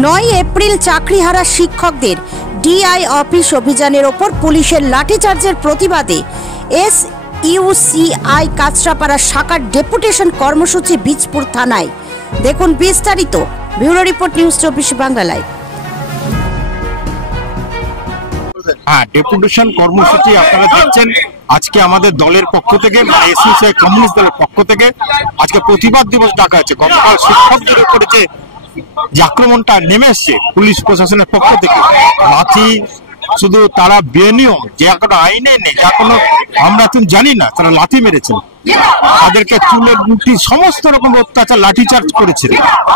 9 April চাকরিহারা শিক্ষকদের DI office অভিযানের ওপর পুলিশের লাঠিচার্জের প্রতিবাদে এসইউসিআই কাঁচরাপাড়া শাখার ডেপুটেশন কর্মসূচি বীজপুর থানায়। দেখুন বিস্তারিত। Bureau report, news 24 Bangla live. Deputation কর্মসূচি আপনারা দেখছেন। আজকে আমাদের দলের পক্ষ থেকে, এসইউসিআই কমিউনিস্ট দলের পক্ষ থেকে আজকে প্রতিবাদ দিবস ডাকা হয়েছে। গতকাল শিক্ষকদের উপরে যে আক্রমণটা নেমে এসছে পুলিশ প্রশাসনের পক্ষ থেকে, লাঠি, শুধু তারা বেনিয়ম, যে কোনো আইনে নেই, যা কোনো আমরা তুমি জানি না, তারা লাঠি মেরেছেন, তাদেরকে চুলের মুঠি সমস্ত রকম অত্যাচার লাঠিচার্জ করেছে।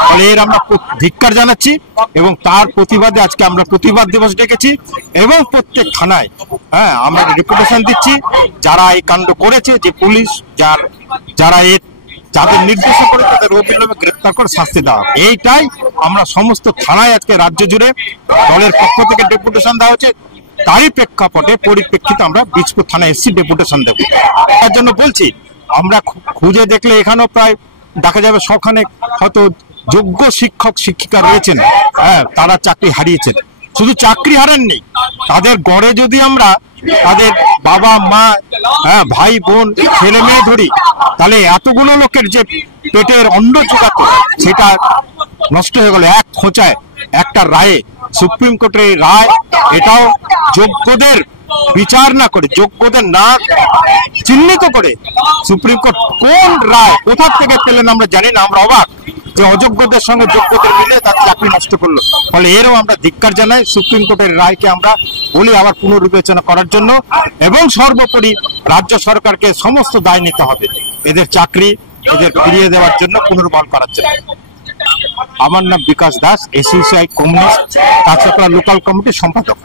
ফলে এর আমরা ধিক্কার জানাচ্ছি এবং তার প্রতিবাদে আজকে আমরা প্রতিবাদ দিবস ডেকেছি এবং প্রত্যেক থানায় আমরা রিপোর্টেশন দিচ্ছি যারা এই কাণ্ড করেছে, যে পুলিশ যারা যাদের নির্দেশ করে তাদের অবিলম্বে গ্রেপ্তার করে শাস্তি দেওয়া। এইটাই আমরা সমস্ত থানায় আজকে রাজ্য জুড়ে দলের পক্ষ থেকে ডেপুটেশন দেওয়া হচ্ছে। তারই পরিপ্রেক্ষিতে আমরা বীজপুর থানায় এসছি, ডেপুটেশন দেবো। তার জন্য বলছি, আমরা খুঁজে দেখলে এখানেও প্রায় দেখা যাবে সখানে হয়তো যোগ্য শিক্ষক শিক্ষিকা রয়েছেন, তারা চাকরি হারিয়েছেন। শুধু চাকরি হারাননি, তাদের গড়ে যদি আমরা তাদের বাবা মা, ভাই বোন, ছেলে মেয়ে ধরি, তাহলে এতগুলো লোকের যে পেটের অন্ন জোগাতো সেটা নষ্ট হয়ে গেল এক খোঁচায়, একটা রায়ে। সুপ্রিম কোর্টের এই রায়, এটাও যোগ্যদের বিচার না করে, যোগ্যদের না চিহ্নিত করে সুপ্রিম কোর্ট কোন রায় কোথা থেকে পেলেন আমরা জানি না। আমরা অবাক যে অযোগ্যদের সঙ্গে যোগ্যদের মিলে তার চাকরি নষ্ট করলো। ফলে এরও আমরা ধিক্কার জানাই। সুপ্রিম কোর্টের রায়কে আমরা বলি আবার পুনর্বিবেচনা করার জন্য, এবং সর্বোপরি রাজ্য সরকারকে সমস্ত দায় নিতে হবে এদের চাকরি এদের ফিরিয়ে দেওয়ার জন্য, পুনর্বহাল করার জন্য। আমার নাম বিকাশ দাস, এসইউসিআই কমিউনিস্ট কাঁচরাপাড়া লোকাল কমিটির সম্পাদক।